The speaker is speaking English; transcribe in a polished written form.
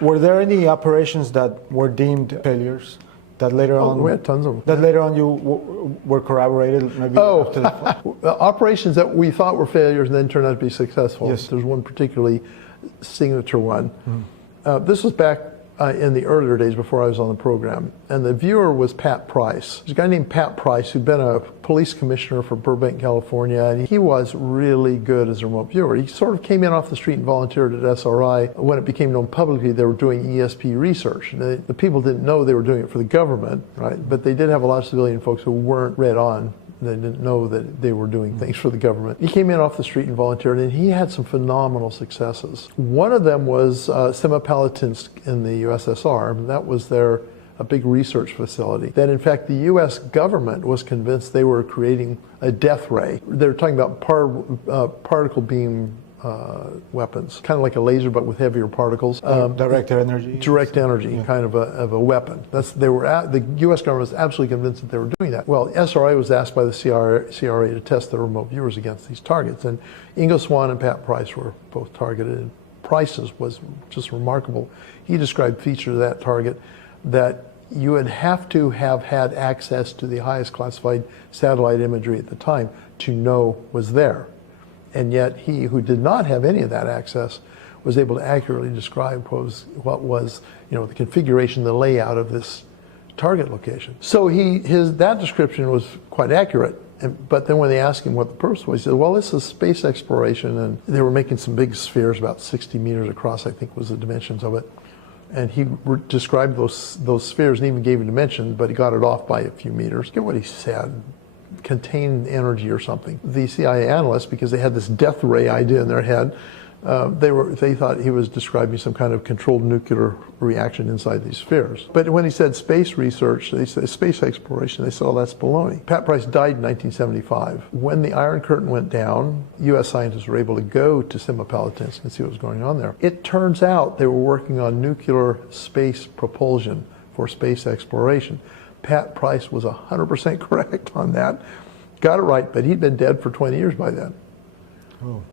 Were there any operations that were deemed failures that later on? We had tons of them. That later on you were corroborated maybe after the operations that we thought were failures and then turned out to be successful. Yes. There's one particularly signature one. This was back in the earlier days before I was on the program, and the viewer was Pat Price. There's a guy named Pat Price who'd been a police commissioner for Burbank, California, and he was really good as a remote viewer. He sort of came in off the street and volunteered at SRI. When it became known publicly they were doing ESP research. And the people didn't know they were doing it for the government, right? But they did have a lot of civilian folks who weren't read on. They didn't know that they were doing things for the government. He came in off the street and volunteered, and he had some phenomenal successes. One of them was Semipalatinsk in the USSR. That was a big research facility. That in fact the US government was convinced they were creating a death ray. They were talking about particle beam weapons, kind of like a laser but with heavier particles. Direct energy? Direct energy, yeah. Kind of a weapon. The US government was absolutely convinced that they were doing that. Well, SRI was asked by the CRA to test the remote viewers against these targets, and Ingo Swann and Pat Price were both targeted. Price's was just remarkable. He described features of that target that you would have to have had access to the highest classified satellite imagery at the time to know was there. And yet he who did not have any of that access was able to accurately describe what was the configuration, the layout of this target location. So that description was quite accurate. But then when they asked him what the purpose was, he said, well, this is space exploration, and they were making some big spheres about 60 meters across, I think was the dimensions of it. And he described those spheres and even gave a dimension, but he got it off by a few meters. Get what he said. Contained energy or something. The CIA analysts, because they had this death ray idea in their head, they thought he was describing some kind of controlled nuclear reaction inside these spheres. But when he said space research, they said space exploration, they said, oh, that's baloney. Pat Price died in 1975. When the Iron Curtain went down, US scientists were able to go to Semipalatinsk and see what was going on there. It turns out they were working on nuclear space propulsion for space exploration. Pat Price was 100% correct on that. Got it right, but he'd been dead for 20 years by then. Oh.